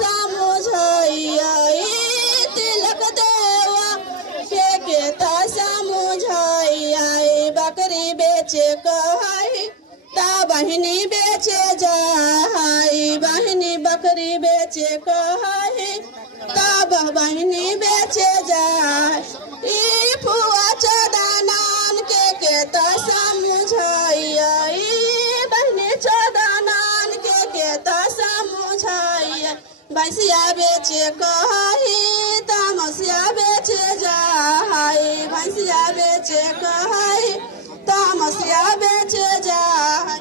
समझैया तिलक देवा के समझैया बकरी बेचे कहई ता बहनी बेचे जाई बहनी बकरी बेचे कहई तब बहनी बेचे जाए फुआ चौदनान के तो समझैया बहनी चौदनान के तो समझैया भैंसिया बेचे कहई तमसिया बेचे जाई भैंसिया बेचे कहई तमसिया बेचे जाई।